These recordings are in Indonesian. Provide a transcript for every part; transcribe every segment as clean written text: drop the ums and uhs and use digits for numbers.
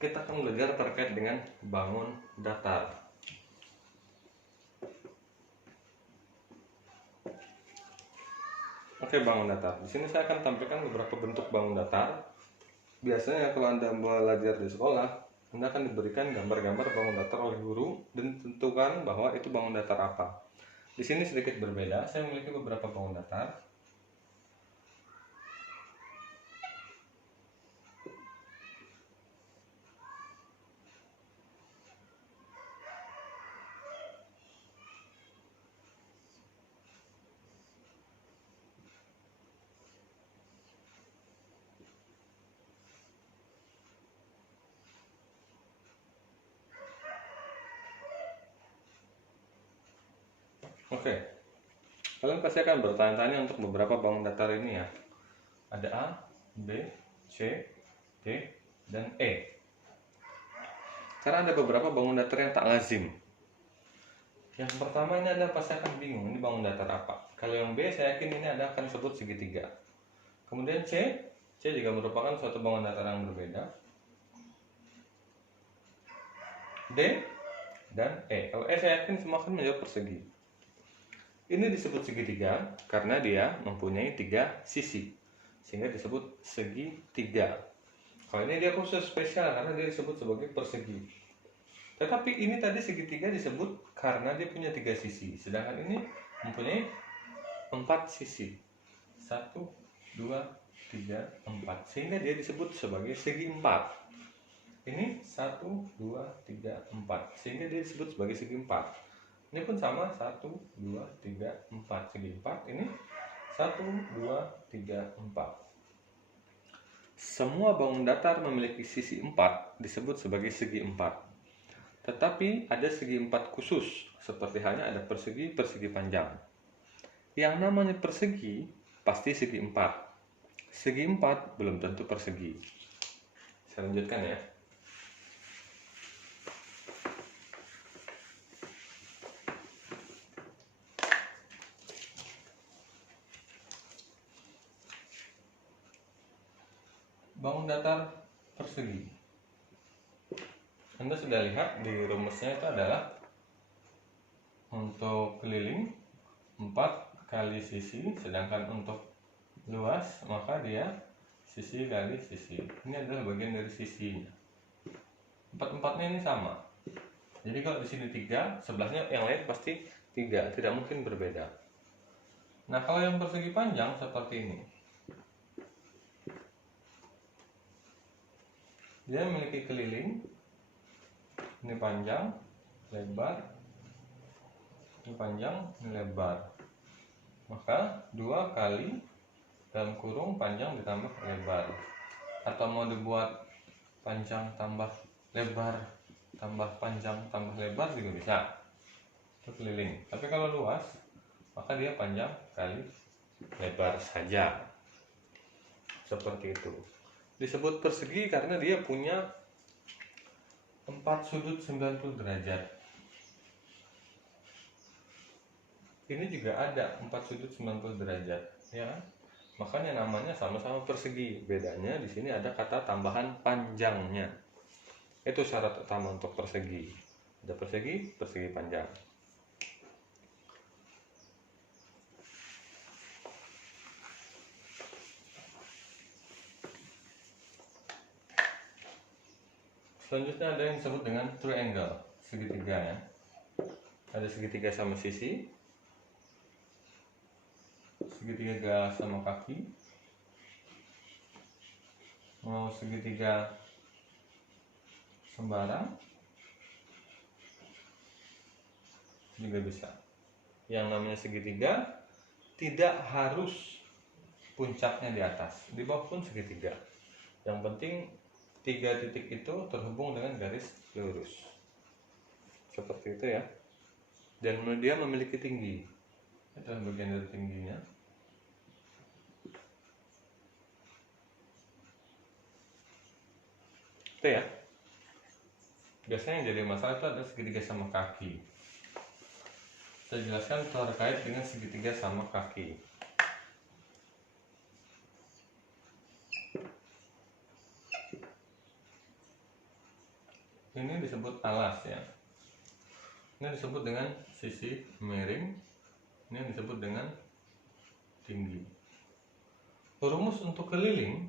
kita akan belajar terkait dengan bangun datar. Oke, bangun datar. Di sini saya akan tampilkan beberapa bentuk bangun datar. Biasanya kalau Anda belajar di sekolah, Anda akan diberikan gambar-gambar bangun datar oleh guru dan tentukan bahwa itu bangun datar apa. Di sini sedikit berbeda. Saya memiliki beberapa bangun datar. Oke, kalian pasti akan bertanya-tanya untuk beberapa bangun datar ini ya. Ada A, B, C, D, dan E. Karena ada beberapa bangun datar yang tak lazim. Yang pertama ini Anda pasti akan bingung, ini bangun datar apa. Kalau yang B, saya yakin ini Anda akan sebut segitiga. Kemudian C juga merupakan suatu bangun datar yang berbeda. D dan E. Kalau E saya yakin semua akan menjawab persegi. Ini disebut segitiga karena dia mempunyai 3 sisi, sehingga disebut segitiga. Kalau ini dia khusus spesial karena dia disebut sebagai persegi. Tetapi ini tadi segitiga disebut karena dia punya 3 sisi, sedangkan ini mempunyai 4 sisi. 1, 2, 3, 4, sehingga dia disebut sebagai segi 4. Ini 1, 2, 3, 4, sehingga dia disebut sebagai segi 4. Ini pun sama, 1, 2, 3, 4, segi 4. Ini 1, 2, 3, 4. Semua bangun datar memiliki sisi 4 disebut sebagai segi 4. Tetapi ada segi 4 khusus, seperti halnya ada persegi panjang. Yang namanya persegi pasti segi 4. Segi 4 belum tentu persegi. Saya lanjutkan ya. Bangun datar persegi. Anda sudah lihat di rumusnya itu adalah untuk keliling 4 kali sisi, sedangkan untuk luas maka dia sisi kali sisi. Ini adalah bagian dari sisinya. 4-4-nya ini sama. Jadi kalau di sini 3, sebelahnya yang lain pasti 3, tidak mungkin berbeda. Nah, kalau yang persegi panjang seperti ini, dia memiliki keliling, ini panjang, lebar, ini panjang, ini lebar. Maka 2 kali dalam kurung panjang ditambah lebar. Atau mau dibuat panjang tambah lebar tambah panjang tambah lebar juga bisa. Itu keliling. Tapi kalau luas, maka dia panjang kali lebar saja. Seperti itu. Disebut persegi karena dia punya 4 sudut 90 derajat. Ini juga ada 4 sudut 90 derajat, ya. Makanya namanya sama-sama persegi. Bedanya di sini ada kata tambahan panjangnya. Itu syarat utama untuk persegi. Ada persegi, persegi panjang. Selanjutnya ada yang disebut dengan triangle, segitiga ya. Ada segitiga sama sisi, segitiga sama kaki, mau segitiga sembarang juga bisa. Yang namanya segitiga tidak harus puncaknya di atas, di bawah pun segitiga. Yang penting 3 titik itu terhubung dengan garis lurus. Seperti itu ya. Dan dia memiliki tinggi. Itu bagian dari tingginya. Itu ya. Biasanya yang jadi masalah itu ada segitiga sama kaki. Saya jelaskan terkait dengan segitiga sama kaki. ini disebut alas ya. Ini disebut dengan sisi miring, ini disebut dengan tinggi. Rumus untuk keliling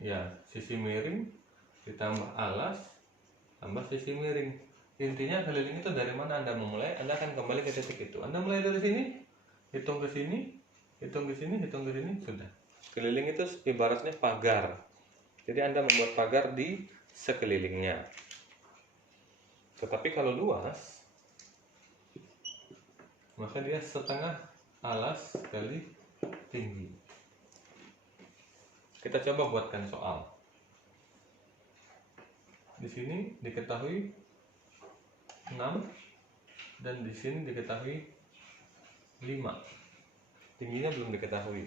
ya, sisi miring ditambah alas tambah sisi miring. Intinya keliling itu dari mana Anda memulai, Anda akan kembali ke titik itu. Anda mulai dari sini, hitung ke sini, hitung ke sini, hitung ke sini, sudah. Keliling itu ibaratnya pagar. Jadi Anda membuat pagar di sekelilingnya. Tetapi kalau luas, maka dia setengah alas kali tinggi. Kita coba buatkan soal. Di sini diketahui 6 dan di sini diketahui 5. Tingginya belum diketahui.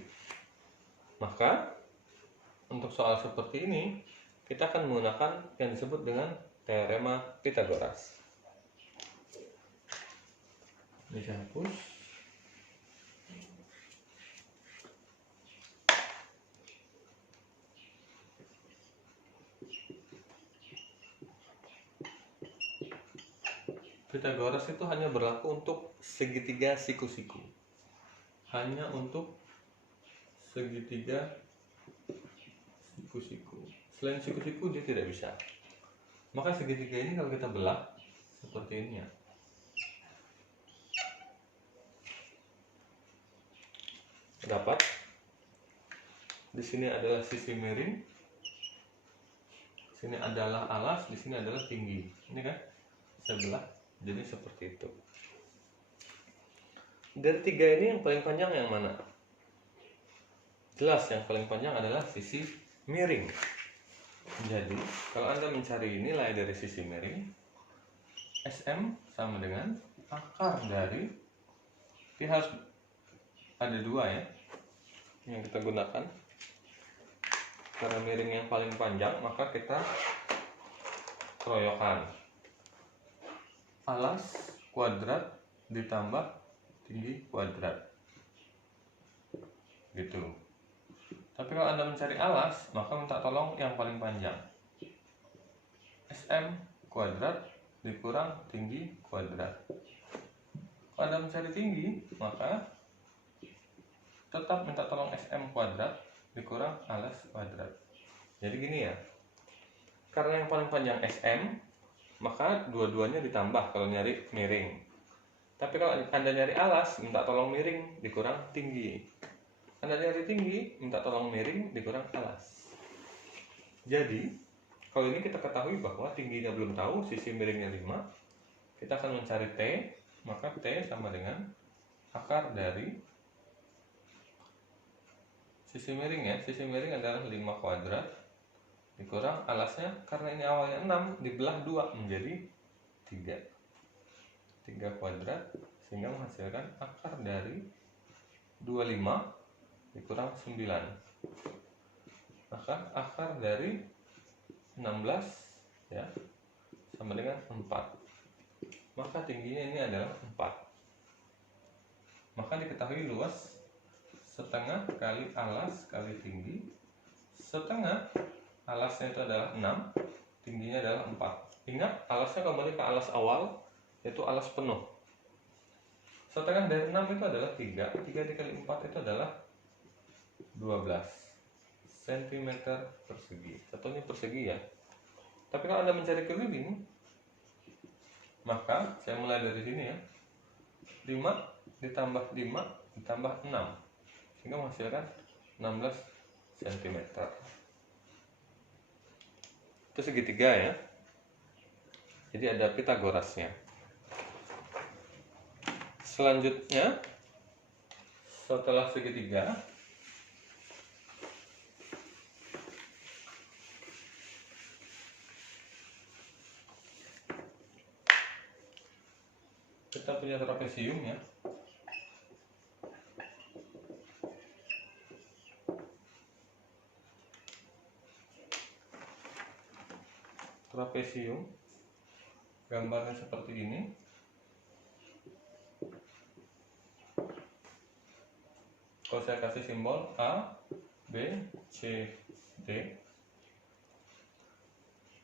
Maka untuk soal seperti ini kita akan menggunakan yang disebut dengan teorema Pythagoras. Ini saya hapus. Pythagoras itu hanya berlaku untuk segitiga siku-siku. Hanya untuk segitiga siku-siku. Selain siku-siku dia tidak bisa. Maka segitiga ini kalau kita belah seperti ini ya. Dapat. Di sini adalah sisi miring. Sini adalah alas, di sini adalah tinggi. Ini kan saya belah jadi seperti itu. Dari tiga ini yang paling panjang yang mana? Jelas yang paling panjang adalah sisi miring. Jadi kalau Anda mencari nilai dari sisi miring, SM sama dengan akar dari, ini harus ada dua ya yang kita gunakan. Karena miring yang paling panjang, maka kita keroyokan alas kuadrat ditambah tinggi kuadrat gitu. Tapi kalau Anda mencari alas, maka minta tolong yang paling panjang. SM kuadrat dikurang tinggi kuadrat. Kalau Anda mencari tinggi, maka tetap minta tolong SM kuadrat dikurang alas kuadrat. Jadi gini ya, karena yang paling panjang SM, maka dua-duanya ditambah kalau nyari miring. Tapi kalau Anda nyari alas, minta tolong miring dikurang tinggi. Anda nyari tinggi, minta tolong miring dikurang alas. Jadi kalau ini kita ketahui bahwa tingginya belum tahu, sisi miringnya 5, kita akan mencari T, maka T sama dengan akar dari sisi miring ya. Sisi miring adalah 5 kuadrat dikurang alasnya, karena ini awalnya 6, dibelah 2 menjadi 3 kuadrat, sehingga menghasilkan akar dari 25 dikurang 9. Maka akar dari 16 ya sama dengan 4. Maka tingginya ini adalah 4. Maka diketahui luas setengah kali alas kali tinggi. Setengah alasnya itu adalah 6, tingginya adalah 4. Ingat, alasnya kembali ke alas awal, yaitu alas penuh. Setengah dari 6 itu adalah 3. 3 dikali 4 itu adalah 12 cm persegi. Satunya persegi ya. Tapi kalau Anda mencari keliling, maka saya mulai dari sini ya. 5 ditambah 5 ditambah 6, sehingga menghasilkan 16 cm. Itu segitiga ya. Jadi ada Pythagorasnya. Selanjutnya, setelah segitiga, kita punya trapesium ya. Trapesium gambarnya seperti ini. Kalau saya kasih simbol A, B, C, D,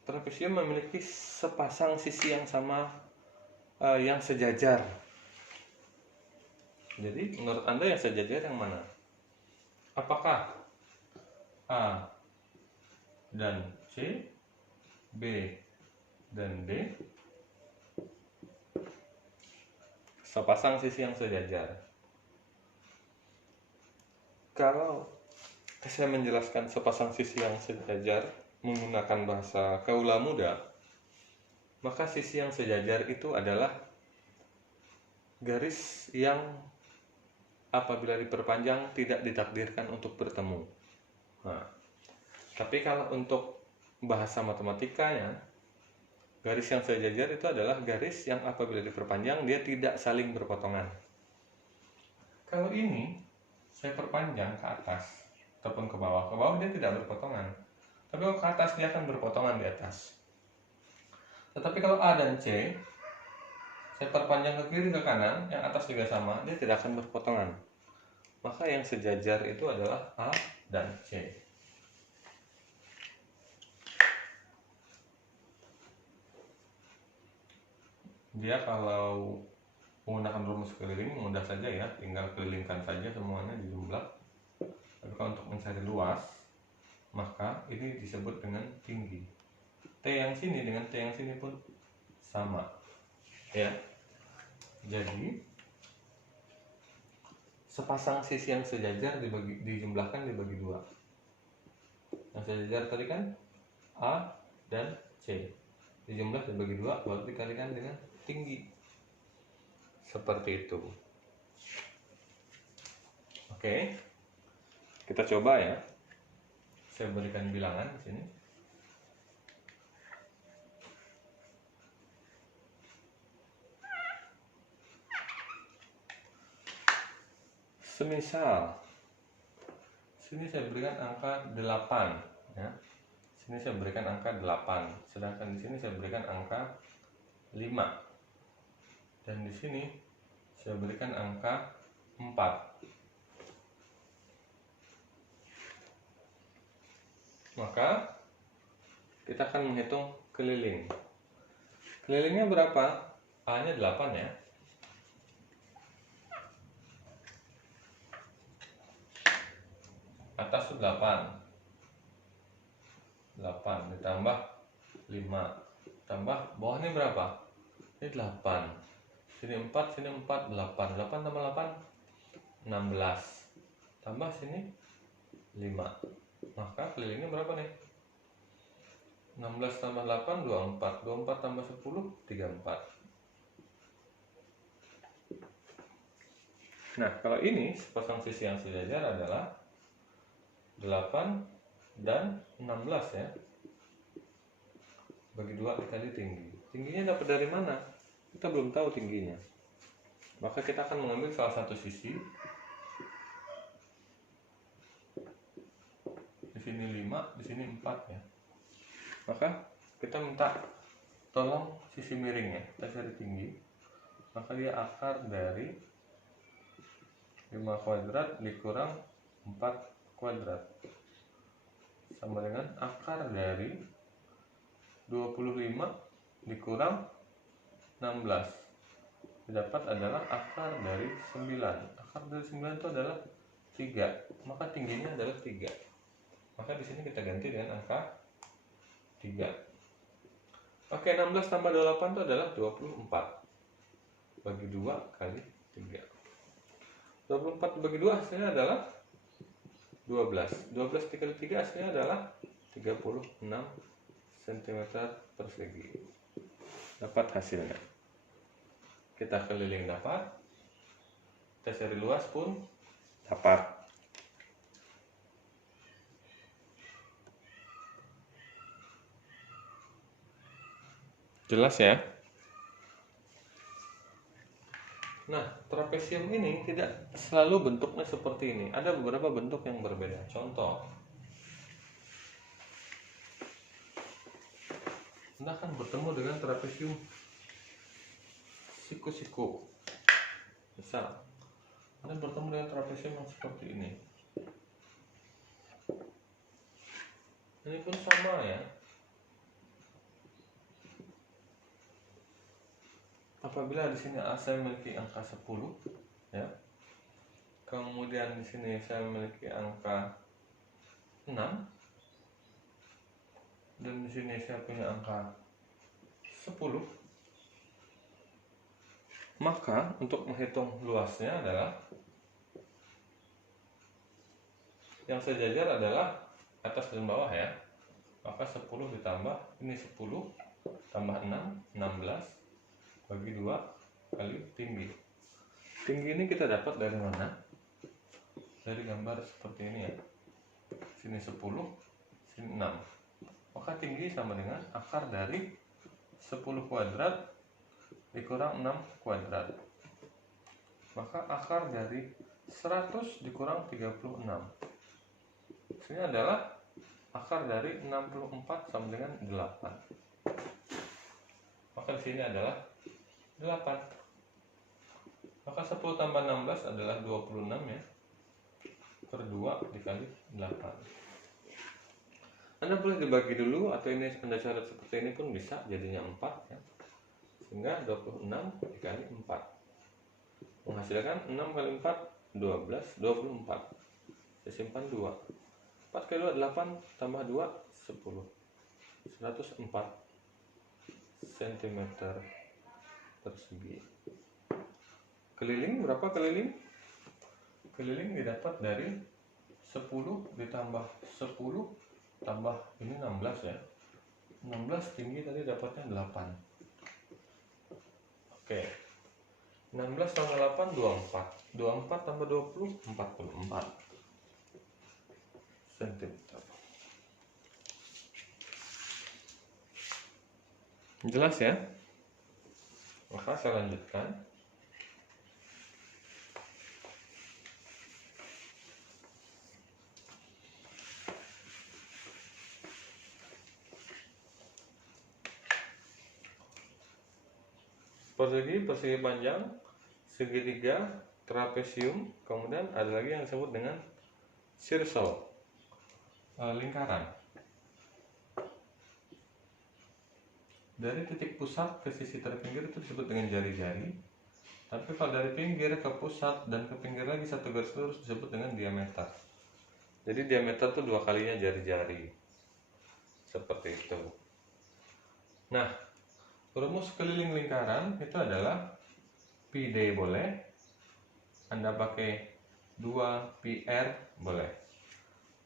trapesium memiliki sepasang sisi yang sama, yang sejajar. Jadi menurut Anda yang sejajar yang mana? Apakah A dan C, B dan D? Sepasang sisi yang sejajar. Kalau saya menjelaskan sepasang sisi yang sejajar menggunakan bahasa kaula muda, maka sisi yang sejajar itu adalah garis yang apabila diperpanjang tidak ditakdirkan untuk bertemu. Nah, tapi kalau untuk bahasa matematikanya, garis yang sejajar itu adalah garis yang apabila diperpanjang dia tidak saling berpotongan. Kalau ini saya perpanjang ke atas ataupun ke bawah dia tidak berpotongan. Tapi kalau ke atas dia akan berpotongan di atas. Tetapi kalau A dan C saya perpanjang ke kiri ke kanan, yang atas juga sama, dia tidak akan berpotongan. Maka yang sejajar itu adalah A dan C. Dia kalau menggunakan rumus keliling mudah saja ya, tinggal kelilingkan saja semuanya dijumlah. Tapi kalau untuk mencari luas, maka ini disebut dengan tinggi. T yang sini dengan T yang sini pun sama, ya. Jadi sepasang sisi yang sejajar dijumlahkan dibagi dua. Yang sejajar tadi kan A dan C, dijumlah dibagi dua baru dikalikan dengan tinggi. Seperti itu. Oke, kita coba ya. Saya berikan bilangan di sini. Semisal sini saya berikan angka 8 ya. Sini saya berikan angka 8, sedangkan di sini saya berikan angka 5. Dan di sini saya berikan angka 4. Maka kita akan menghitung keliling. Kelilingnya berapa? A-nya 8 ya. Atas 8 ditambah 5 tambah bawahnya berapa? Ini 8, sini 4, sini 4, 8 tambah 8 16, tambah sini 5. Maka kelilingnya berapa nih? 16 tambah 8 24, 24 tambah 10 34. Nah, kalau ini sepasang sisi yang sejajar adalah 8 dan 16 ya. Bagi 2 dikali tinggi. Tingginya dapat dari mana? Kita belum tahu tingginya. Maka kita akan mengambil salah satu sisi. Di sini 5, di sini 4 ya. Maka kita minta tolong sisi miringnya, kita cari tinggi. Maka dia akar dari 5 kuadrat dikurang 4 kuadrat sama dengan akar dari 25 dikurang 16. Didapat adalah akar dari 9. Akar dari 9 itu adalah 3. Maka tingginya adalah 3. Maka di sini kita ganti dengan angka 3. Oke, 16 tambah 28 itu adalah 24. Bagi 2 kali 3. 24 bagi 2 hasilnya adalah 12. 12 dikali 3 hasilnya adalah 36 cm persegi. Dapat hasilnya. Kita keliling dapat. Kita cari luas pun dapat. Jelas ya? Nah, trapesium ini tidak selalu bentuknya seperti ini. Ada beberapa bentuk yang berbeda. Contoh, Anda akan bertemu dengan trapesium siku-siku. Misal, Anda bertemu dengan trapesium yang seperti ini. Ini pun sama ya. apabila di sini saya memiliki angka 10 ya, kemudian di sini saya memiliki angka 6 dan di sini saya punya angka 10, maka untuk menghitung luasnya adalah yang sejajar adalah atas dan bawah ya. Maka 10 ditambah ini 10 tambah 6, 16 bagi 2 kali tinggi. Tinggi ini kita dapat dari mana? Dari gambar seperti ini ya. Sini 10, sini 6. Maka tinggi sama dengan akar dari 10 kuadrat dikurang 6 kuadrat. Maka akar dari 100 dikurang 36. Ini adalah akar dari 64 sama dengan 8. Maka di sini adalah 8. Maka 10 tambah 16 adalah 26 ya. Per 2 dikali 8. Anda boleh dibagi dulu atau ini Anda coret seperti ini pun bisa, jadinya 4 ya. Sehingga 26 dikali 4 menghasilkan 6 kali 4 12, 24. Saya simpan 2. 4 kali 2 8 tambah 2 10. 104 cm persegi. Keliling berapa keliling? Keliling didapat dari 10 ditambah 10 tambah ini 16 ya. 16 tinggi tadi dapatnya 8. Oke. 16 tambah 8 24. 24 tambah 20 44 cm. Jelas ya? Maka saya lanjutkan. Persegi panjang, segitiga, trapesium, kemudian ada lagi yang disebut dengan circle, lingkaran. Dari titik pusat ke sisi terpinggir itu disebut dengan jari-jari. Tapi kalau dari pinggir ke pusat dan ke pinggir lagi satu garis lurus disebut dengan diameter. Jadi diameter itu 2 kalinya jari-jari. Seperti itu. Nah, rumus keliling lingkaran itu adalah pi d boleh, Anda pakai 2 pi r boleh.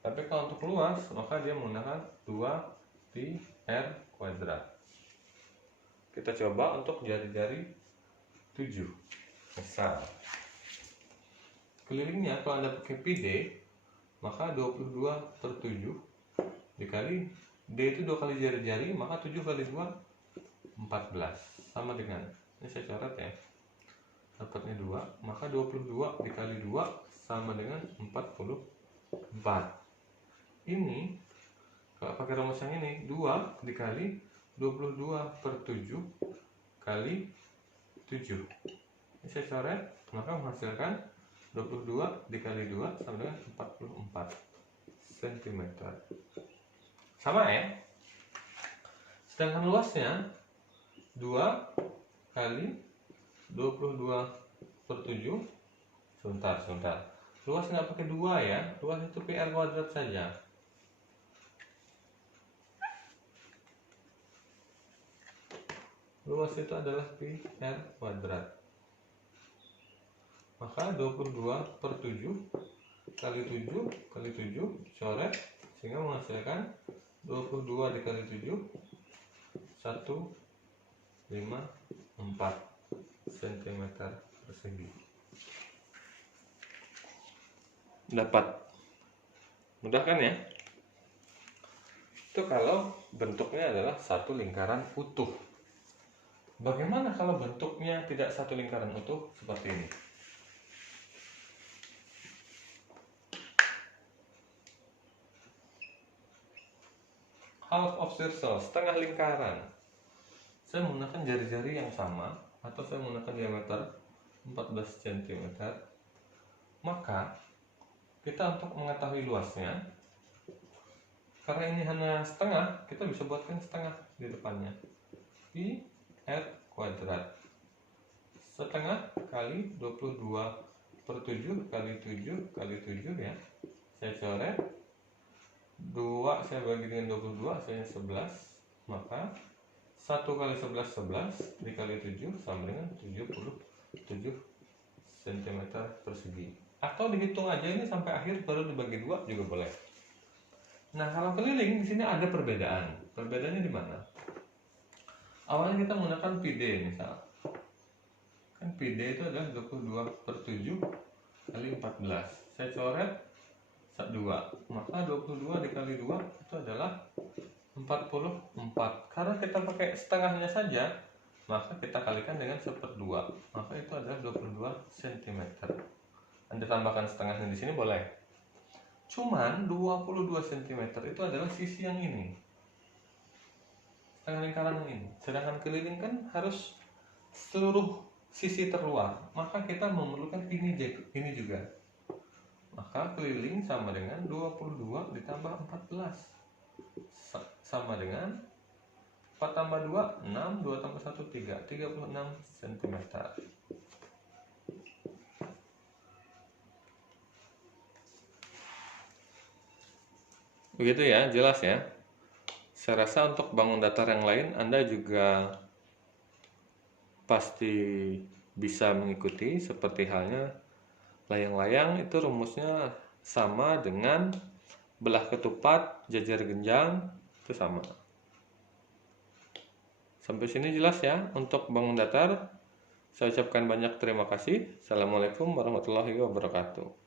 Tapi kalau untuk luas maka dia menggunakan 2 pi r kuadrat. Kita coba untuk jari-jari 7. Misal kelilingnya kalau Anda pakai pi d maka 22/7 dikali d itu 2 kali jari-jari, maka 7 kali 2 14 sama dengan ini saya coret ya, dapatnya 2, maka 22 dikali 2 sama dengan 44. Ini kalau pakai rumus yang ini 2 dikali 22/7 kali 7. Ini saya coret, maka menghasilkan 22 dikali 2 sama dengan 44 cm. Sama ya. Sedangkan luasnya 2 kali 22/7. Sebentar. Luas nggak pakai 2 ya. Luas itu pi r kuadrat saja. Luas itu adalah pi r kuadrat. Maka 22/7 kali 7 kali 7 coret sehingga menghasilkan 22 dikali 7 154 cm persegi. Dapat. Mudah kan ya? Itu kalau bentuknya adalah satu lingkaran utuh. Bagaimana kalau bentuknya tidak satu lingkaran utuh seperti ini? Half of circle, setengah lingkaran. Saya menggunakan jari-jari yang sama atau saya menggunakan diameter 14 cm. Maka kita untuk mengetahui luasnya, karena ini hanya setengah, kita bisa buatkan setengah di depannya. Pi r kuadrat. setengah kali 22/7 kali 7 kali 7 ya. Saya coret 2 saya bagi dengan 22 hasilnya 11, maka 1 kali 11 11 dikali 7 sama dengan 77 cm persegi. Atau dihitung aja ini sampai akhir baru dibagi 2 juga boleh. Nah, kalau keliling di sini ada perbedaan. Perbedaannya di mana? Awalnya kita menggunakan PD misal. Kan PD itu adalah 22/7 kali 14. Saya coret 2. Maka 22 dikali 2 itu adalah 44. Karena kita pakai setengahnya saja, maka kita kalikan dengan 1/2. Maka itu adalah 22 cm. Anda tambahkan setengahnya di sini boleh. Cuman 22 cm itu adalah sisi yang ini, setengah lingkaran ini. Sedangkan keliling kan harus seluruh sisi terluar, maka kita memerlukan ini juga. Maka keliling sama dengan 22 ditambah 14 sama dengan 4 tambah 2 6, 2 tambah 1 3, 36 cm. Begitu ya, jelas ya. Saya rasa untuk bangun datar yang lain Anda juga pasti bisa mengikuti, seperti halnya layang-layang itu rumusnya sama dengan belah ketupat, jajar genjang, itu sama. Sampai sini jelas ya untuk bangun datar. Saya ucapkan banyak terima kasih. Assalamualaikum warahmatullahi wabarakatuh.